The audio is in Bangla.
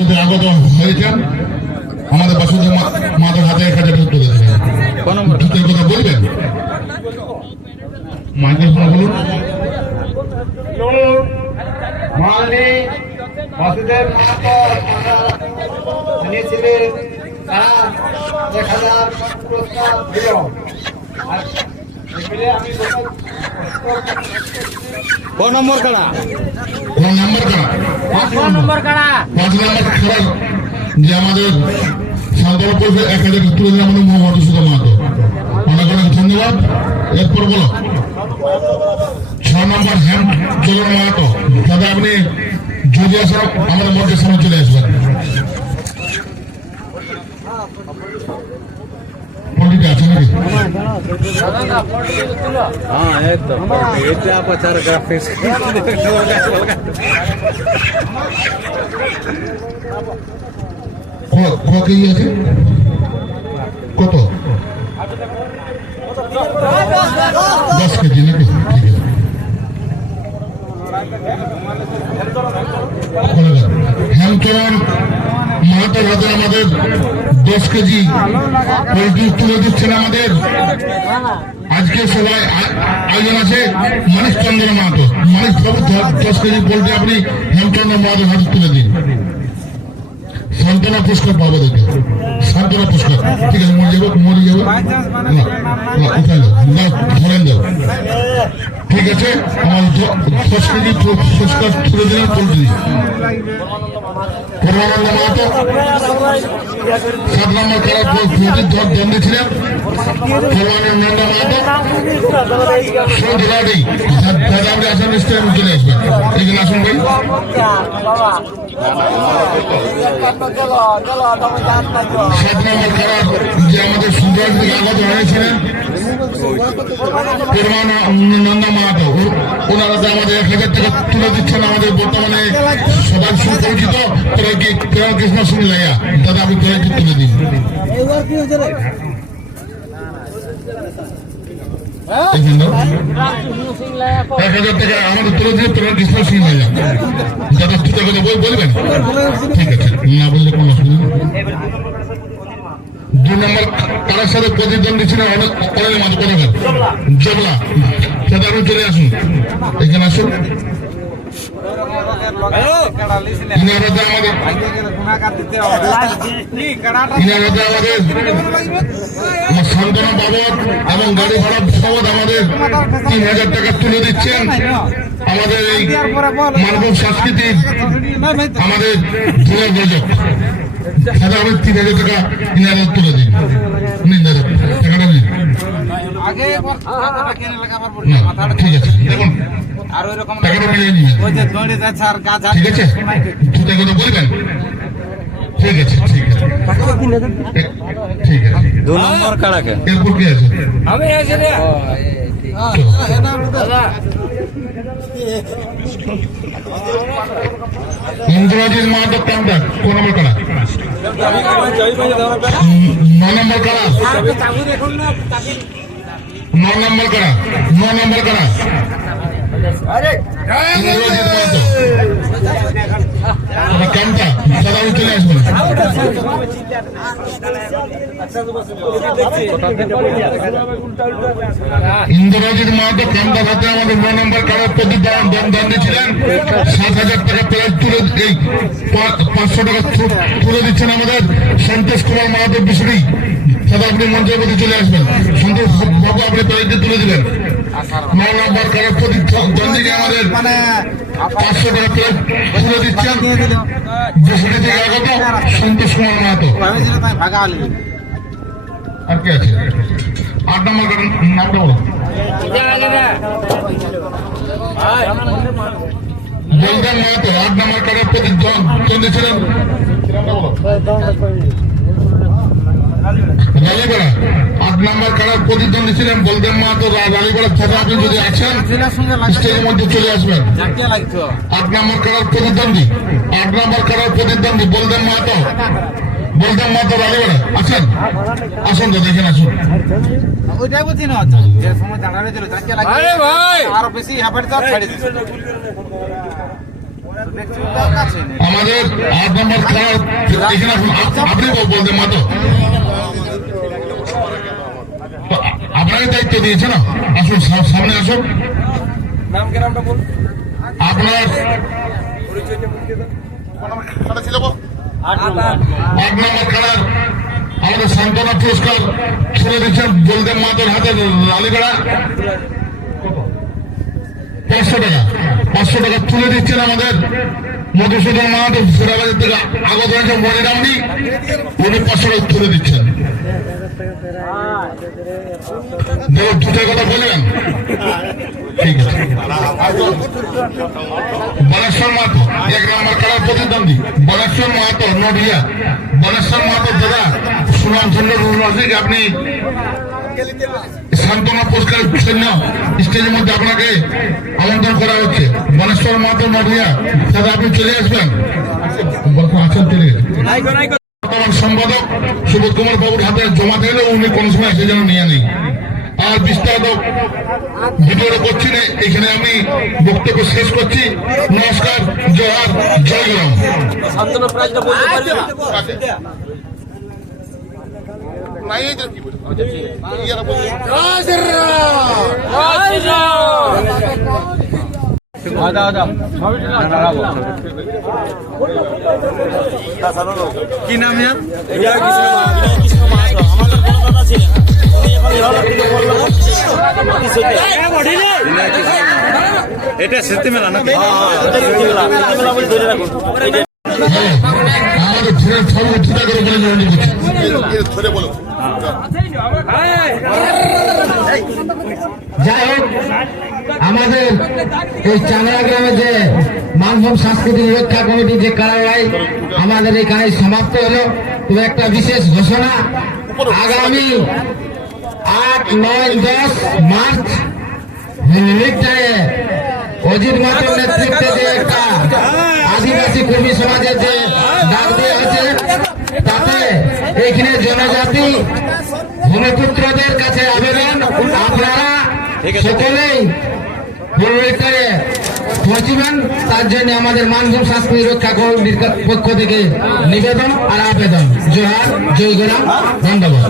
যদি আগত হয়েছেন আমাদের বাসুদেব মাতার হাতে 1000 টাকা তুলে দেবেন। জুতের কথা বলবেন, মাইকেল ফোন বলুন। মাননীয় বাসুদেব মাহাতো এনেছিলেন, তারা 1000 পুরস্কার দিল। কোন নম্বর কাড়া? কোন নাম্বার কাড়া? 5 নম্বর কাড়া। 5 নাম্বার কাড়া যে আমাদের সাঁওতাল পরিষদ 1000 টাকা তুলে দিলেন আমাদের মোহাম্মদ সুদা মাহাতো, অনেক অনেক ধন্যবাদ। এরপর বলো 6 নম্বর হেম চলন মাহাতো, দাদা আপনি যদি আসেন আমাদের মঞ্চের সামনে চলে আসবেন। পন্ডিত আছে নাকি? हाँ एकदम এটা প্রচার গ্রাফিক্স কি আছে কত? 10 কেজি নাকি? ঠিক আছে। হেমচরণ মাহাতোর হাতে আমাদের 10 কেজি পোলট্রি তুলে দিচ্ছেন আমাদের আজকে সবাই আয়োজন আছে মানিক চন্দ্র মাহাতো। মানিক বাবু 10 কেজি পোলট্রি আপনি হেমচন্দ্র মাহাতোর হাতে তুলে দিন। সান্ত্বনা পুরস্কার পাবো দেখে, সান্ত্বনা পুরস্কার। ঠিক আছে, মরে যাবো উঠাই ধরেন দেব। ঠিক আছে, আমার 10 কেজি পুরস্কার তুলে দিলেন পোলট্রি। পরমানন্দ মাহাতো 7 নম্বর খেলার পোলট্রির দণ্ডে ছিলেন। পরমানন্দ মাহাতো সৌদি দাদা আপনি আসাম স্টেডিয়ামে চলে আসবেন। এখানে আসুন ভাই। 7 নম্বর খেলার যে আমাদের সুন্দর থেকে আগত হয়েছিলেন পরমানন্দ মাহাতো, ওনারা যে আমাদের 1000 টাকা তুলে দিচ্ছেন আমাদের বর্তমানে সবাই সুপরিচিত কৃষ্ণ সিং লাইয়া, দাদা আমি কয়েকটি তুলে দিন। 1000 টাকা আমাদের তুলে দিয়ে কৃষ্ণ সিং লাইয়া, দাদা দুটো কথা বলবেন? ঠিক আছে, না বললে কোনো অসুবিধা নেই। 2 নম্বর কারার সাথে প্রতিদ্বন্দ্বী ছিলেন অনেক মাঝে কোথাকার জবলা, দাদা আপনি চলে আসুন, এখানে আসুন। সান্ত্বনা বাবদ এবং গাড়ি ভাড়া বাবদ আমাদের 3000 টাকা তুলে দিচ্ছেন আমাদের এই মানব সংস্কৃতির আমাদের ধুলার বজক, দাদা আমি 3000 টাকা ইনারা তুলে দিন। টাকাটা দিন। ঠিক আছে, দেখুন টাকাটা মিলিয়ে নিন। ঠিক আছে, দুটা কথা বলবেন? ঠিক আছে, ঠিক আছে, ঠিক আছে। 2 নম্বর কাড়াকে এরপর কি আছে? ইন্দ্রজিৎ মাহাতো কামটা কোন নম্বর কাড়া? 9 নম্বর কাড়া। 9 নম্বর কাড়া। 9 নম্বর কাড়া ইন্দ্রজিৎ মাহাতো কামটা, দাদা চলে আসবেন। ইন্দ্রজিৎ মাহাতো কামটা হাতে আমাদের 9 নম্বর কাড়ার প্রতিদ্বন্দ্বী ছিলেন। 7,000 টাকা প্রাইজ তুলে, এই 500 টাকা তুলে দিচ্ছেন আমাদের সন্তোষ কুমার মাহাতো বিশুরি, দাদা আপনি মঞ্চের প্রতি চলে আসবেন। সন্তোষ বাবু আপনি প্রাইজটি তুলে দিবেন। 9 নম্বর কাড়ার প্রতিদ্বন্দ্বীকে আমাদের 500 টাকা প্রাইজ তুলে দিচ্ছেন বিশুরি থেকে আগত সন্তোষ কুমার মাহাতো। আর কে আছে? 8 নম্বর কাড়ার নামটা বলো। বলদেন মাহাতো 8 নম্বর কাড়ার প্রতিদ্বন্দ্বী ছিলেন রালীপাড়া। 8 নম্বর কাড়ার প্রতিদ্বন্দ্বী ছিলেন বলদেন মাহাতো রালীপাড়া, দাদা আপনি যদি আছেন স্টেজের মধ্যে চলে আসবেন। 8 নম্বর কাড়ার প্রতিদ্বন্দ্বী, 8 নম্বর কাড়ার প্রতিদ্বন্দ্বী বলদেন মাহাতো, বলদেন মাহাতো রালীপাড়া আছেন? আসুন দাদা, এখানে আসুন। ওইটাই বলছি না, যে সময় দাঁড়ানো ছিল আরো বেশি হাফের ছাড়ে দিচ্ছে। আমাদের 8 নম্বর খেলার এখানে আপনি বলতে মাতো আপনারই দায়িত্ব দিয়েছে না, আসুন সামনে আসুন। আপনার 8 নম্বর খেলার আমাদের সান্ত্বনা পুরস্কার ছুড়ে দিচ্ছেন বলদেব মাতোর হাতে লালিগড়া 500 টাকা তুলে দিচ্ছেন আমাদের মধুসূদন মাহাতো ফেরাবাজার থেকে আগত হয়েছে মনিরামনি, উনি 500 টাকা তুলে দিচ্ছেন। দুটোর কথা বলবেন, ঠিক আছে। বলেশ্বর মাহাতো 1 নম্বর খেলার প্রতিদ্বন্দ্বী, বলেশ্বর মাহাতো নডিয়া। বলেশ্বর মাহাতো দাদা সুনাম চন্দ্র রুলমাসিক, আপনি সান্ত্বনা পুরস্কার জন্য স্টেজের মধ্যে আপনাকে আমন্ত্রণ করা হচ্ছে। বনেশ্বর মাহাতো নডিয়া দাদা আপনি চলে আসবেন, আছেন চলে গেলেন। বর্তমান সম্পাদক সুবোধ কুমার বাবুর হাতে জমা দিলে উনি কোন সময় এসে যেন নিয়ে নেই। আর বিস্তারিত ভিডিওটা করছি না, এখানে আমি বক্তব্য শেষ করছি। নমস্কার, জোহার, জয় গুরু। কি নাম ইয়ার? এটা স্মৃতি মেলা নাকি? আমাদের যাই হোক, আমাদের এই চাংড়া গ্রামে যে মানভূম সাংস্কৃতিক রক্ষা কমিটি যে কারালয় আমাদের এখানে সমাপ্ত হলো। তবে একটা বিশেষ ঘোষণা, আগামী 8, 9, 10 মার্চ লিগটায় অজিত মাতোর নেতৃত্বে যে একটা আদিবাসী কর্মী সমাজের যে ডাক দেওয়া হয়েছে, তাতে এখানে জনজাতি ভূমিপুত্রদের কাছে আবেদন, আপনারা সকলেই পূর্বীকারে পৌঁছিবেন। তার জন্য আমাদের মানভূম সাংস্কৃতিক রক্ষা কমিটির পক্ষ থেকে নিবেদন আর আবেদন। জোহার, জয় গুরাম, ধন্যবাদ।